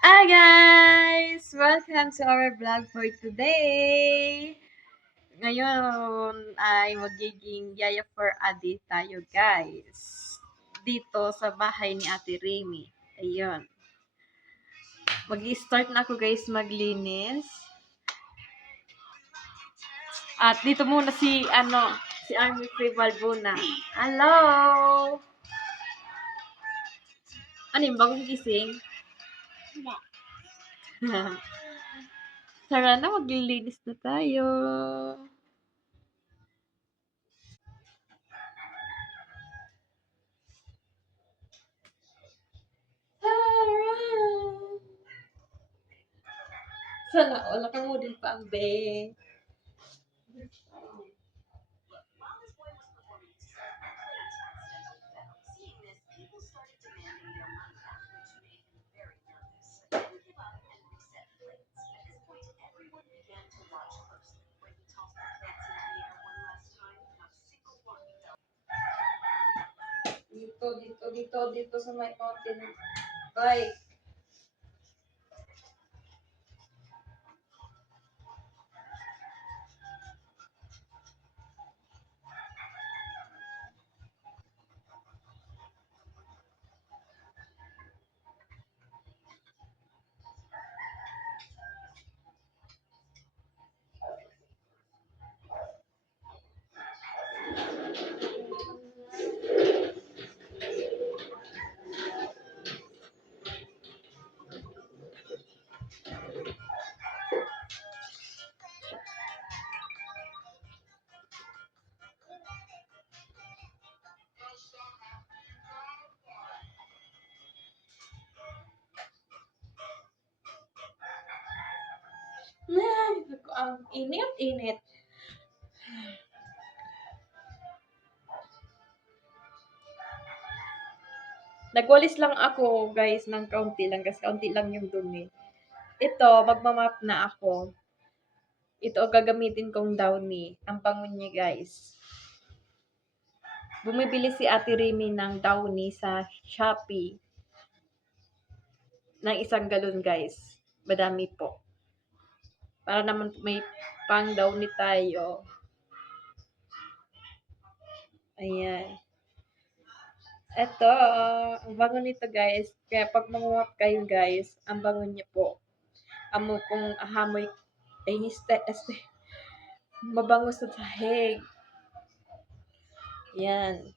Hi guys! Welcome to our vlog for today! Ngayon ay magiging yaya for a day tayo guys. Dito sa bahay ni Ate Remy. Ayun. Mag-start na ako guys maglinis. At dito muna si Army Free Balbona. Hello! Ano yung bagong gising? Tara na, maglilinis na tayo. Sana all nakamodel pa ang be. Dito sa may mountain bike. Ay, ang init. Nagwalis lang ako, guys, ng kaunti lang kasi kaunti lang yung dumi. Ito, magmamap na ako. Ito ang gagamitin kong downy. Ang bango niya, guys. Bumibili si Ate Remy ng downy sa Shopee. Ng 1 galon, guys. Madami po. Para naman may pang downy tayo. Ayan. Ito, ang bango nito guys. Kaya pag mangungap kayo guys, ang bango niya po. Amo kung ahamoy ay mabango sa sahig. Yan.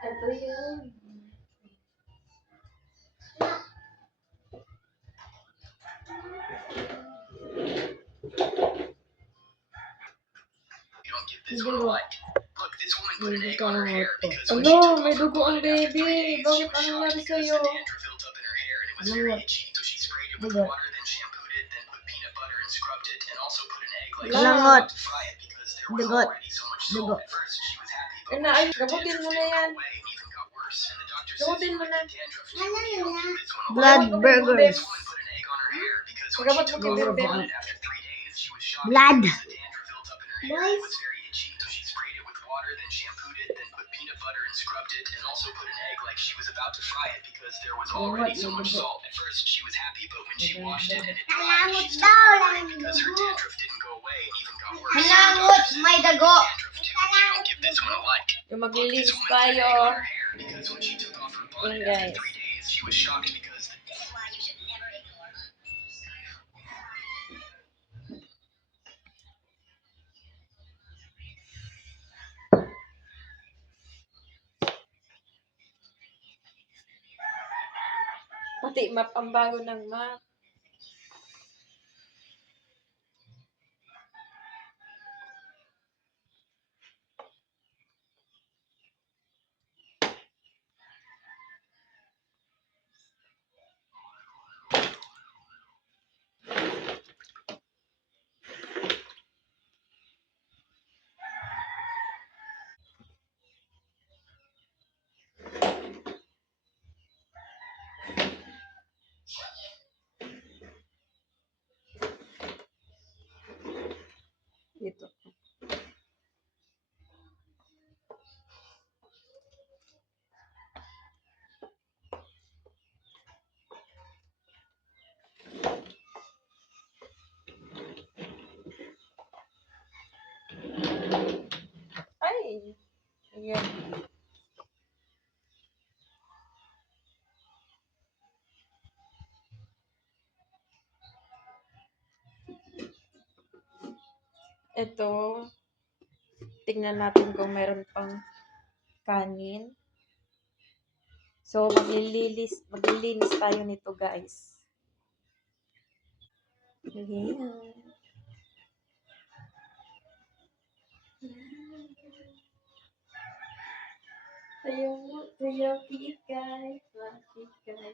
Ito yan. Dugo. Ano, may dugo ang baby. Bakit ano nangyari sa'yo? Dugo. Langot. Dugot. Dugo. Gamutin mo na yan. Gamutin mo na. Blood burgers. Gamot mo kay Bebe. Blood. Halangot daw. Halangot. May dago. Yung maglilinis tayo. Yun guys. Pati map ang bago ng map. Ito, tingnan natin kung meron pang kanin. So, maglilinis tayo nito, guys. Ayan. Tayo, pikay, pikay.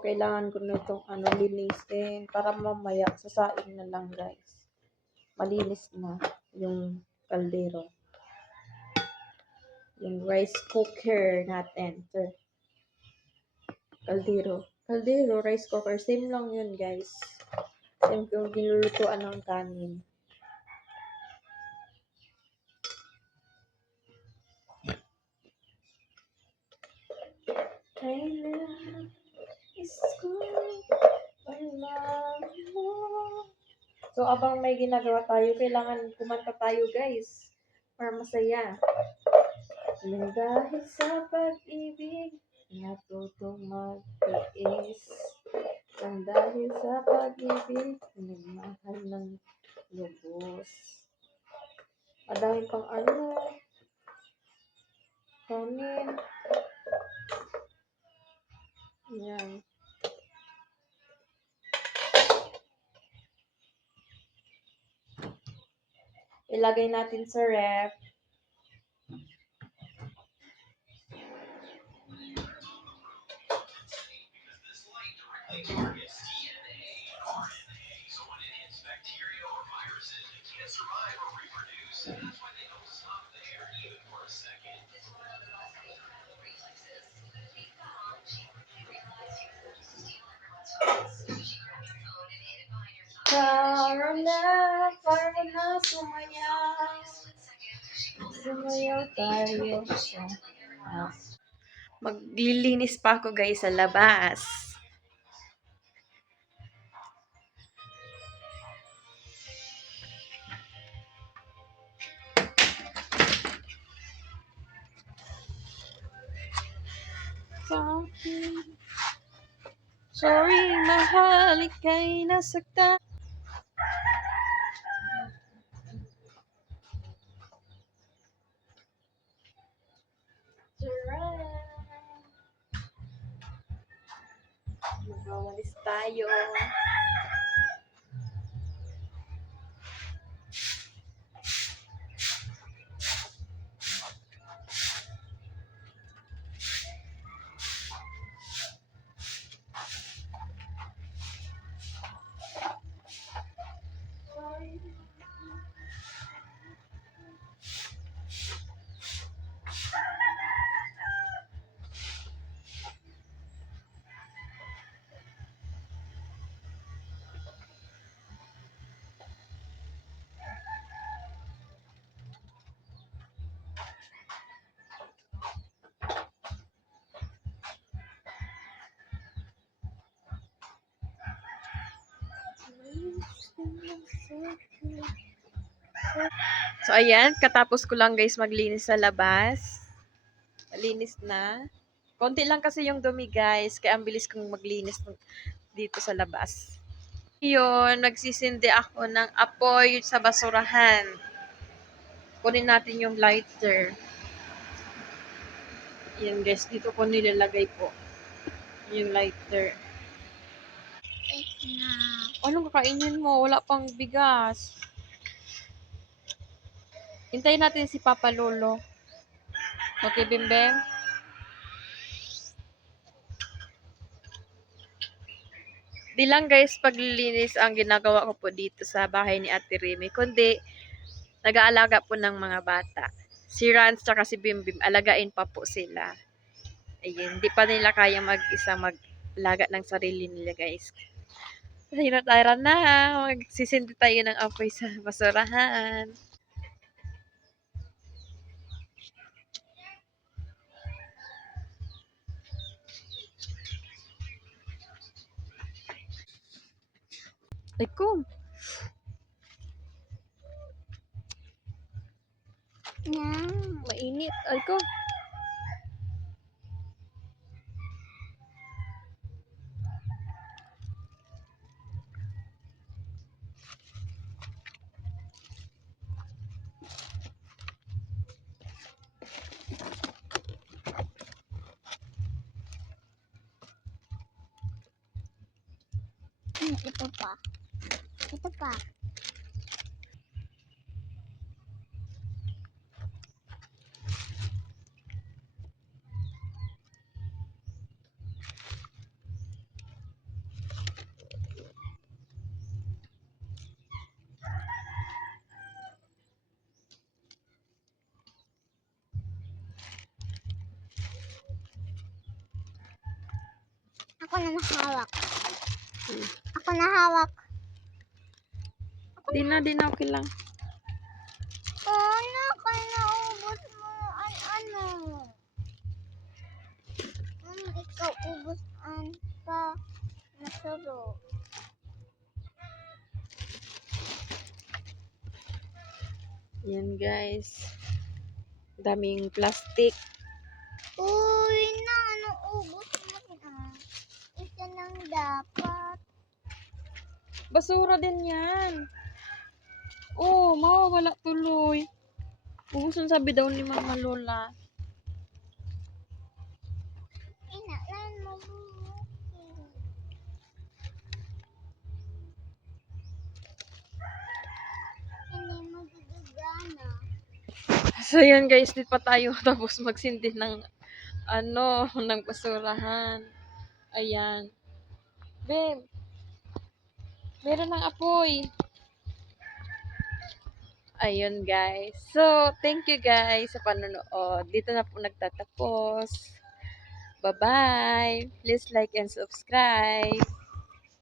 Kailangan ko na itong linisin para mamaya sasaing na lang, guys. Malinis na yung kaldero. Yung rice cooker natin. Kaldero, rice cooker. Same lang yun, guys. Same kung ginulutuan ng kanin. So, abang may ginagawa tayo, kailangan kumanta tayo, guys. Para masaya. Nang dahil sa pag-ibig, natutong magtiis. Nang dahil sa pag-ibig, nagmahal ng lubos. Madami pang kanin. Yan. Ilagay natin sa ref. Para na sumayaw. Sumayaw tayo sa Maglilinis pa ako, guys, sa labas. Sorry, mahal, ika'y nasaktan. Magawalis tayo. So, ayan, katapos ko lang, guys, maglinis sa labas. Malinis na. Konti lang kasi yung dumi, guys, kaya ang bilis kong maglinis dito sa labas. Yun, nagsisindi ako ng apoy sa basurahan. Kunin natin yung lighter. Yan, guys, dito ko nilalagay po yung lighter. Anong kakainin mo? Wala pang bigas. Hintayin natin si Papa Lolo. Okay, Bimbem? Di lang, guys, paglilinis ang ginagawa ko po dito sa bahay ni Ate Remy, kundi nag-aalaga po ng mga bata. Si Rance tsaka si Bimbim, alagain pa po sila. Ayun, di pa nila kaya mag-isa mag-alaga ng sarili nila, guys. Tara na, magsisindi tayo ng apoy sa basurahan. Ay ko. Mainit. Ay ko. Ito pa. Ito pa. Ako na nahawak. Ako na hawak. Di na, okay lang. Oh, naka naubos mo ang ano. Ikaw ubos ang pa nasuro. Yan guys. Daming plastic. Uy, na ano ubos mo na. Isa lang dapat. Basura din yan. Oh, mawawala tuloy. Ubusan sabi daw ni Mama Lola. Inalan mo bukin. Hindi magagana. So yan guys, di pa tayo tapos magsindi ng ng basurahan. Ayan. Bem, meron ng apoy. Ayun guys. So, thank you guys sa panonood. Dito na po nagtatapos. Bye-bye. Please like and subscribe.